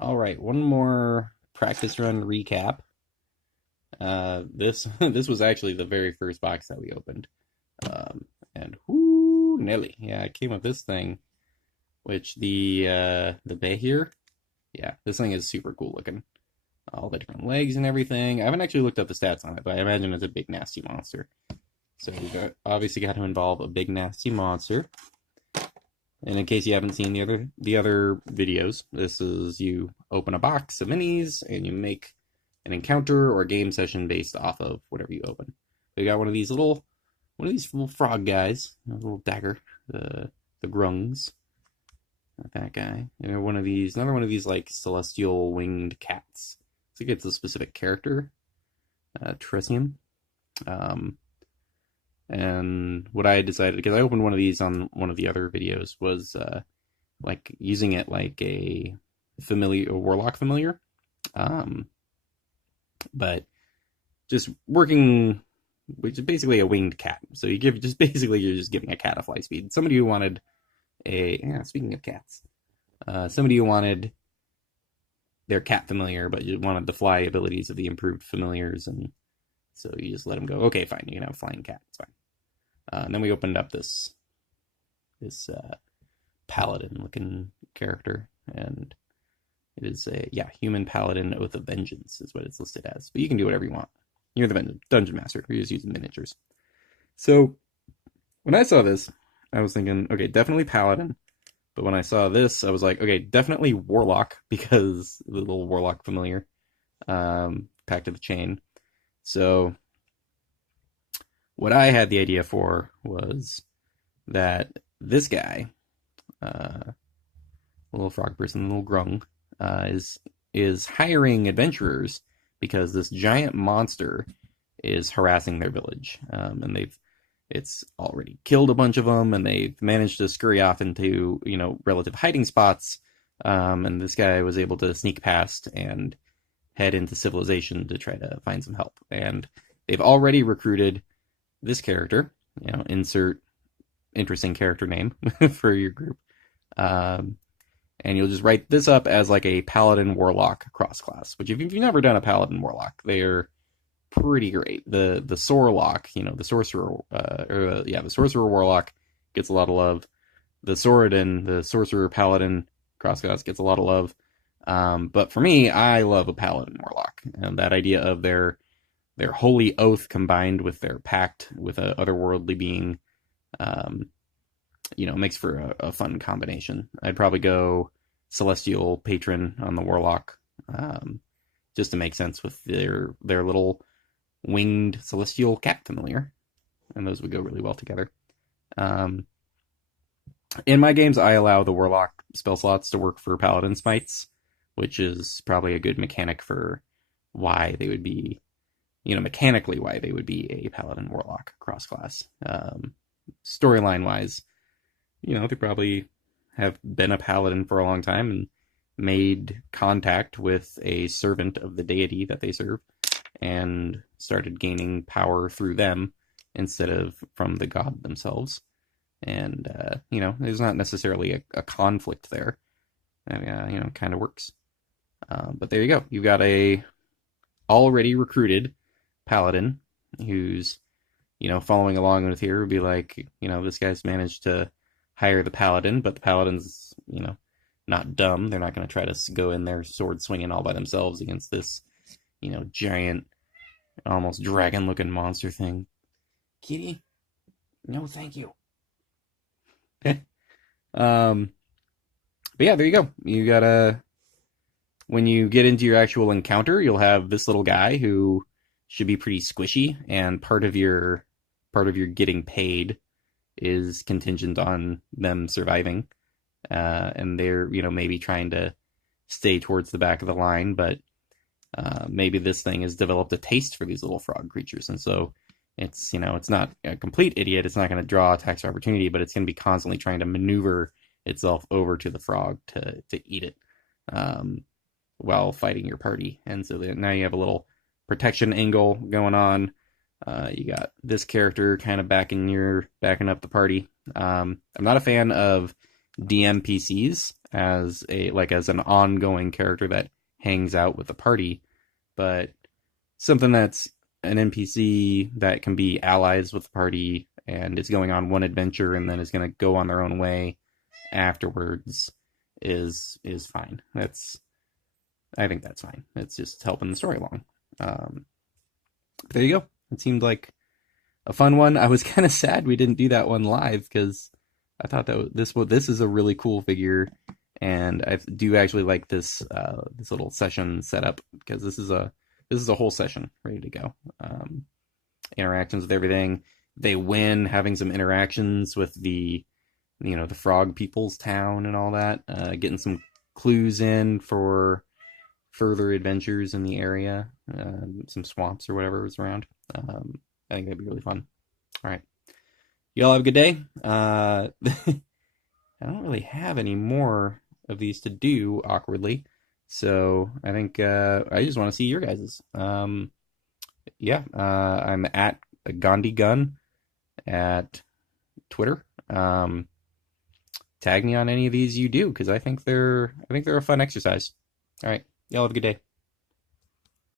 All right, one more practice run recap. This this was actually the very first box that we opened. And whoo, Nelly. Yeah, I came with this thing, which the Behir, yeah, this thing is super cool looking. All the different legs and everything. I haven't actually looked up the stats on it, but I imagine it's a big nasty monster. So we obviously got to involve a big nasty monster. And in case you haven't seen the other videos, this is you open a box of minis and you make an encounter or a game session based off of whatever you open. We got one of these little frog guys, a little dagger, the grungs, not that guy. And another one of these like celestial winged cats. So it gets a specific character, Tresium. Um, and what I had decided, because I opened one of these on one of the other videos, was like using it like a warlock familiar, um, but just working, which is basically a winged cat. So you're just giving a cat a fly speed. Somebody who wanted speaking of cats, somebody who wanted their cat familiar, but you wanted the fly abilities of the improved familiars, and so you just let them go. Okay, fine, you can have a flying cat. It's fine. And then we opened up this paladin looking character, and it is a human paladin oath of vengeance is what it's listed as. But you can do whatever you want. You're the dungeon master. You're just using miniatures. So when I saw this, I was thinking, okay, definitely paladin. But when I saw this, I was like, okay, definitely warlock because the little warlock familiar, Pact of the Chain. So what I had the idea for was that this guy, little frog person, little grung, is hiring adventurers because this giant monster is harassing their village, and it's already killed a bunch of them, and they've managed to scurry off into relative hiding spots. And this guy was able to sneak past and head into civilization to try to find some help. And they've already recruited this character, insert interesting character name for your group. And you'll just write this up as like a paladin warlock cross class, which if you've never done a paladin warlock, they're pretty great. The Sorlock, the sorcerer, the sorcerer warlock gets a lot of love. The Sorodin, the sorcerer paladin cross class gets a lot of love. But for me, I love a paladin warlock, and that idea of their holy oath combined with their pact with a otherworldly being, makes for a fun combination. I'd probably go celestial patron on the warlock, just to make sense with their little winged celestial cat familiar, and those would go really well together. In my games, I allow the warlock spell slots to work for paladin smites, which is probably a good mechanic for why they would be, mechanically why they would be a paladin warlock cross class. Storyline wise, they probably have been a paladin for a long time and made contact with a servant of the deity that they serve and started gaining power through them instead of from the god themselves. And, there's not necessarily a conflict there. Kind of works. But there you go. You've got a already recruited paladin who's, following along with here would be like, this guy's managed to hire the paladin, but the paladin's, not dumb. They're not going to try to go in there sword swinging all by themselves against this, giant, almost dragon looking monster thing. Kitty? No, thank you. But yeah, there you go. You gotta, when you get into your actual encounter, you'll have this little guy who should be pretty squishy, and part of your getting paid is contingent on them surviving. And they're, maybe trying to stay towards the back of the line, but maybe this thing has developed a taste for these little frog creatures, and so it's not a complete idiot. It's not going to draw attacks of opportunity, but it's going to be constantly trying to maneuver itself over to the frog to eat it, while fighting your party. And so now you have a little protection angle going on. You got this character kind of backing up the party. I'm not a fan of DMPCs as as an ongoing character that hangs out with the party, but something that's an NPC that can be allies with the party and is going on one adventure and then is going to go on their own way afterwards is fine. I think that's fine. It's just helping the story along. There you go. It seemed like a fun one. I was kind of sad we didn't do that one live because I thought that this is a really cool figure, and I do actually like this little session setup because this is a whole session ready to go. Interactions with everything. They win having some interactions with the frog people's town and all that. Getting some clues in for further adventures in the area, some swamps or whatever was around. I think that'd be really fun. All right. Y'all have a good day. I don't really have any more of these to do awkwardly. So I think I just want to see your guys's. Yeah, I'm at Gandhi Gun at Twitter. Tag me on any of these you do because I think they're a fun exercise. All right, y'all have a good day.